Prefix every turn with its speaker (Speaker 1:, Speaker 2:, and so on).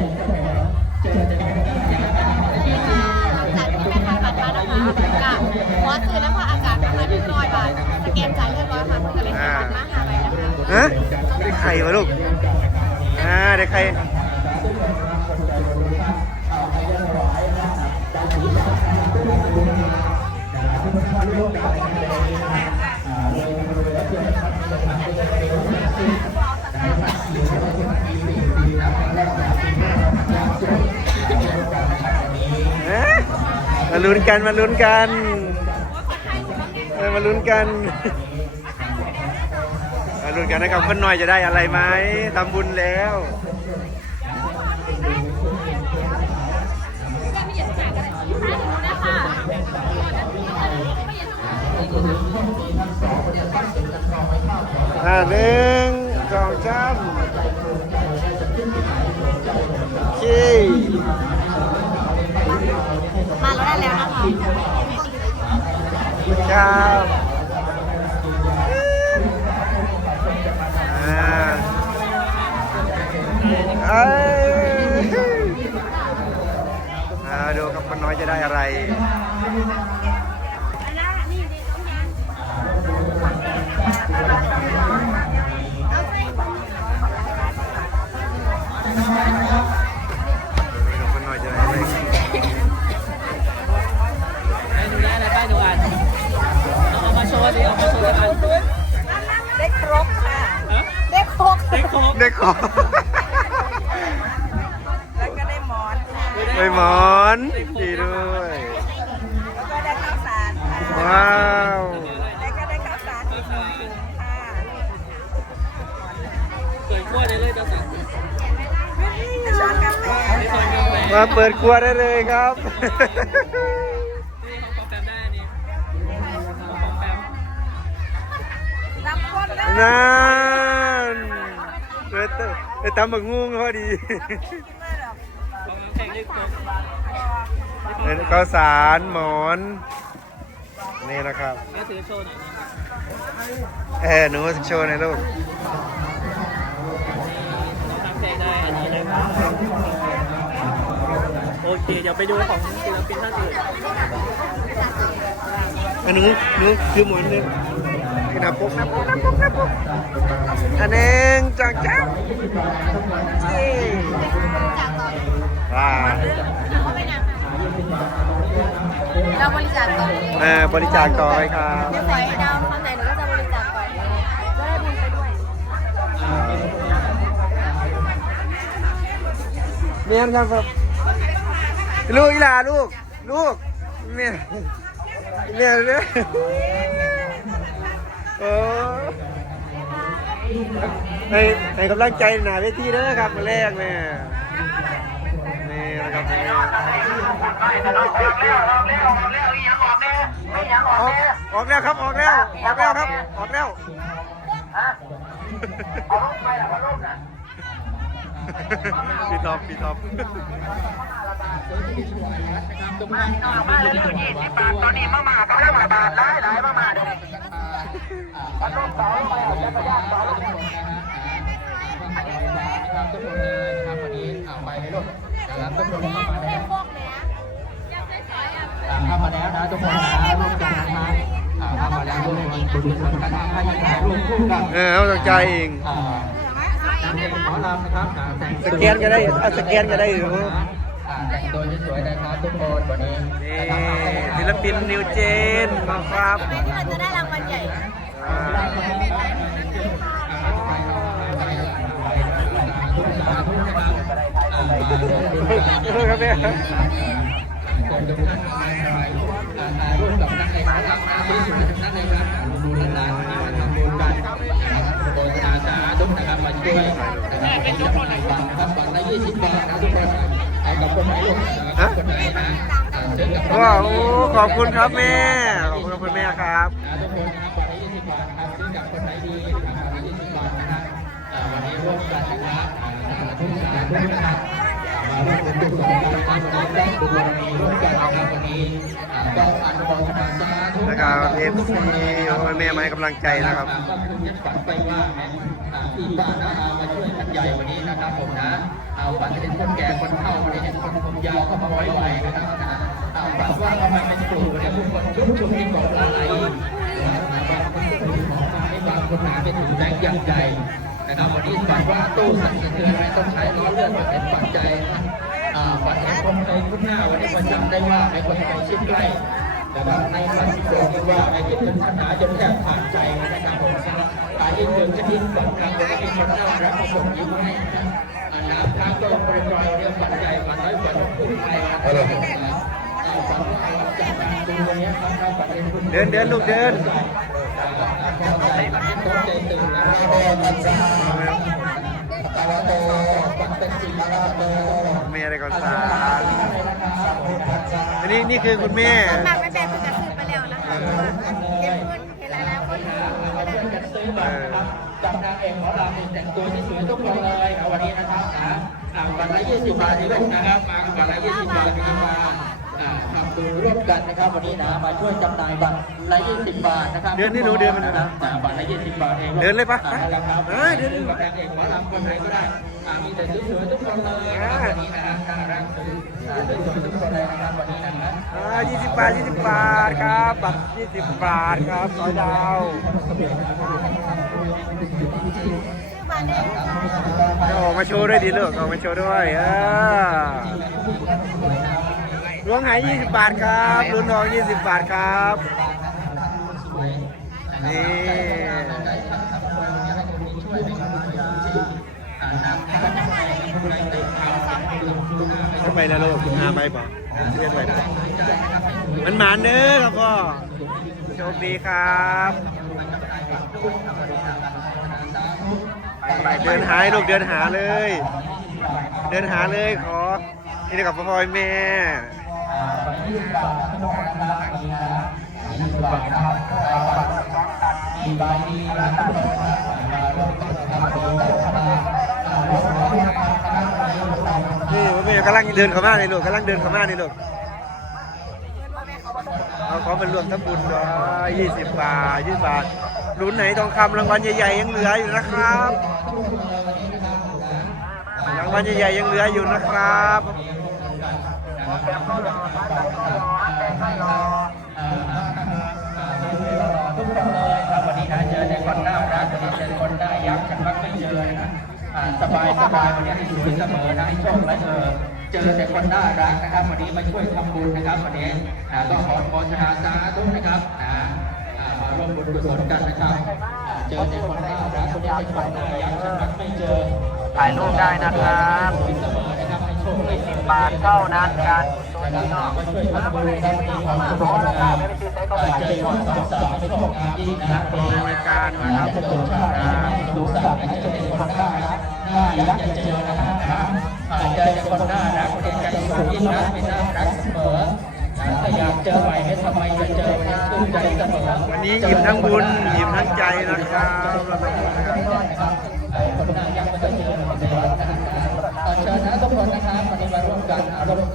Speaker 1: ดีค่ะหลังจากที่แม่ทำบัตรมานะคะกับขอซื้อน้ำผ้าอากาศมาหนึ่งร้อยบาทสแกนจ่ายเรียบร้อยค่ะก็เลยทำบัตรมาหาไปนะคะ
Speaker 2: ฮะได้ไข่มาลูก อ่าได้ไข่ มาลุ้นกันมาลุ้นกันเออมาลุ้นกันมาลุ้นกันนะครับคนหน่อยจะได้อะไรไหมทำบุญแล้วอ่าหนึ่งสองสามโนน้อยจะได้อะไรคนน้อยจะได้อะไร
Speaker 3: ให้ดูได้อะไรบ้างดูอ่านเอามาโชว์ดิเอามาโชว์ดิอ่าน
Speaker 1: ได้ครบค่ะ
Speaker 3: ฮะ
Speaker 1: ได้ครบ
Speaker 3: ไป
Speaker 2: หมอนดีด้วย
Speaker 1: แล้วก็ได้ข้าวสารค่ะ
Speaker 2: ว้าว
Speaker 1: แล้วก็ได้ข้าวสารอีกหนึ่งถุงค่ะ
Speaker 3: เกิดขั้วได้เลยจ้าสัง
Speaker 1: ได้ช้อนกาแฟ
Speaker 2: มาเปิดครัวได้เลยครับ
Speaker 3: นี่ของปอมแปมได้นี่ของปอมแปม
Speaker 1: รับคนแล้ว
Speaker 2: นั่นเออตเออตำบักงูพอดี
Speaker 3: ของน้ำแข็งได้ครบ
Speaker 2: เออข้าวสารหมอน นี่นะครับ
Speaker 3: แม่ถือโชว์หน่อยนี่
Speaker 2: เออหนูโชว์หน่อยลูก
Speaker 3: น้ำแข็งได้อันนี้นะครับโอเค เดี๋ยวไปดูของศิลปินท่านอื่น
Speaker 2: อันหนูหนูคือหมอนเนี่ยนี่นะปุ๊กนะปุ๊กนะปุ๊กนะปุ๊กอันหนึ่งจังจังจี้ว้า
Speaker 1: เราบริจาคต่อ
Speaker 2: เออบริจาคต่อเลยครับ
Speaker 1: ไม่ไหวดาวคำไหนหนูก็จะบริจาคต่อก็ได้บุญไปด้วย
Speaker 2: เมียนครับครับ ลูกอีหลาลูก ลูกเมียเมียเนี่ยโอ้ให้ให้กำลังใจหนาเวทีเด้อครับมาแรกเนี่ย นี่นะครับออกออกแล้วครับออกแล้วออกแล้วครับออกแล้วพี่ท็อปพี่ท็อป
Speaker 4: ทำมาแล้วนะทุกคนนะร่วมกั นนะครับทำมาแล้วร่วมกันบุญกุศลกันทำให้ถ่ายรูปคู่กับ
Speaker 2: เออเอาตั้งใจเอง
Speaker 4: อ่านักเรียนหมอลำนะครับแต่ง
Speaker 2: สแกนก็ได้อะสแกนก็ได้อยู่
Speaker 4: อ่าแต่งตัวสวยๆนะครับทุกคนวันนี้
Speaker 2: นี่ศิลปินนิวเจนมาครับ
Speaker 1: ที่เราจะได้รางวัลใหญ่
Speaker 2: อ่าเออ ครับแม่
Speaker 4: ส่งทุกท่านมาถ่ายรูปกับนักเรียนนะครับที่สวยทุกท่านเลยครับดูนานๆมาทำบุญกันโฆษณาสาธุนะครับมาช่วยนะครับเป็นทุกคนนะครับวันละยี่สิบบาทนะทุกคนเอากับคนไหนลูกนะครับคนไหนนะอ่าเชิญกับคนไหน
Speaker 2: ว้าวขอบคุณครับแม่ ขอบคุณครับคุณแม่ครับ
Speaker 4: ทุกคนครับวันละยี่สิบบาทครับซื้อกับคนไหนดีนะครับวันละยี่สิบบาทนะครับอ่าวันนี้ร่วมกันนะครับอ่าสาธุสาธุนะครับ อ่ามาร่วมกันบุญกันนะครับวันนี้ได้บุญบารมีร่วมกันนะครับวันนี้อ่าก็อนุโมทนาสาธุ
Speaker 2: นะครับเอฟซีโอ้ยแม่มาให้กำลังใจนะครับ
Speaker 4: ก็คือยึดฝันไปว่าอ่าพี่ป้าน้าอามาช่วยกันใหญ่วันนี้นะครับผมนะเอาฝันเห็นคนแก่คนเฒ่าวันนี้เห็นคนผมยาวเข้ามาไว้ไว้นะครับนะเอาฝันว่าทำไมเป็นกลุ่มวันนี้ผู้คนชุกชุมที่บอกอะไรบางคนถือของไม้บางคนหาเป็นถือแบงค์ยังใหญ่ นะครับวันนี้ฝันว่าตู้สั่นสะเทือนไม่ต้องใช้ล้อเลื่อนมาเป็นปัจจัยนะอ่าฝันเห็นคนในคุ้นหน้าวันนี้มันจำได้ว่าในคนไปชิดใกล้นะครับในฝันที่โดนว่าไอ้ที่เป็นปัญหาจนแทบขาดใจนะครับผมอายิ่งเดินจะยิ่งฝันกลางวันที่คนน่ารักมาส่งยิ้มให้อ่าน้ำทางก็ปล่อยๆเรื่องฝันใจฝันน้อยฝันผู้ไทยนะครับฝันเอาจากการดูนี้ครับเดิ
Speaker 2: นเดินลูกเดิน
Speaker 4: ใจมันเป็นต้นใจตื่นนะครับตาวโตปัตตจิมาโต
Speaker 2: แม่อะไรก่อนสารอันนี้นี่คือคุณแม่
Speaker 1: มากไม่แปลคือจะซื้อไปแล้วนะคะเพราะว่าเห็นเพื่อนเห็นหลายๆคนซื้อไปแล้ว
Speaker 4: กันซื้อบัตรนะครับจับนางเอกหมอลำแต่งตัวสวยๆทุกคนเลยเอาวันนี้นะครับนะอ่าบัตรละ20บาทนี่ลูกนะครับมาบัตรละ20บาทนี่มาอ่า ทำบุญร่วมกันนะครับวันนี้นะมาช่วยจำหน่ายบัตรละ20 บาทนะครับ
Speaker 2: เดือนนี้หนูเดือนมัน
Speaker 4: นะครับอ่าบัตรละ20 บาทเอง
Speaker 2: เดินเลยปะ
Speaker 4: อ่าแล้วครับ
Speaker 2: เออเดิน
Speaker 4: ซื้อกับนางเอกหมอลำคนไหนก็ได้อ่ามีแต่สวยๆทุกคนเลยนะครับวันนี้นะครับน่ารักสวยอ่าสวยๆทุกคนเลยนะครับวันนี้นะครับ
Speaker 2: อ่า20 บาท 20 บาทครับบัตร 20 บาทครับร้อยดาว
Speaker 1: ซื้อมาได้ค่ะ
Speaker 2: เอาออกมาโชว์ด้วยดิลูกเอามาโชว์ด้วยเออ ล้วงหาย 20 บาทครับลุ้นทอง 20 บาทครับ นี่ทำไมล่ะลูกหาไปป่ะเรียนไปนะมันหมานเด้อครับพ่อ โชคดีครับเดินหายลูกเดินหาเลย เดินหาเลยขอนี่กับพ่อแม่ ยี่สิบบาทนะพี่น้อง
Speaker 4: นะครับนี่นะยี่สิบบาทนะครับ
Speaker 2: มี
Speaker 4: ใบมีร้านตัดมาร่วมทำปรโมชั่น
Speaker 2: นี่ผมเอกำลังเดินเข้ามาในโลกกำลังเดินเข้ามาในโลกเอาของเป็นรวมทั้งบุญด้อยยี่สิบบาทยี่สิบบาทลุ้นไหนทองคำรางวัลใหญ่ๆยังเหลืออยู่นะครับรางวัลใหญ่ๆยังเหลืออยู่นะครับ
Speaker 4: ทุกคนเลยครับวันนี้นะเจอแต่คนน่ารักวันนี้เจอคนน่ายักกันบ้างไม่เจอนะสบายสบายวันนี้ให้สวยเสมอนะให้โชคและเออเจอแต่คนน่ารักนะครับ วันนี้มาช่วยทำบุญนะครับวันนี้ก็ขอโมทนาสาธุนะครับนะมาร่วมบุญกุศลกันนะครับ เจอแต่คนน่ารักวันนี้ให้คนน่ายักกันไม่เจอ
Speaker 2: ถ่ายรูปได้นะครับ
Speaker 4: สวยเสมอนะครับ
Speaker 2: บาทเท่านั้นการ
Speaker 4: นะครับมาช่วยทำบุญนะครับวันนี้ความสุขนะครับอ่าเจอคนสาวสาวไม่ต้องงานะครับ
Speaker 2: รายการนะครับ
Speaker 4: จะเกิดชาตินะครับดูสัตว์นะจะเป็นคนน่ารักน่ารักจะเจอนะครับอาจจะเป็นคนน่ารักคนใจสูงยิ่งนะเป็นน่ารักเสมอถ้าอยากเจอไหวให้ทำไมจะเจอวันนี้ชื่นใจเสมอ
Speaker 2: วันนี้อิ่มทั้งบุญอิ่มทั้งใจนะครับ
Speaker 4: ค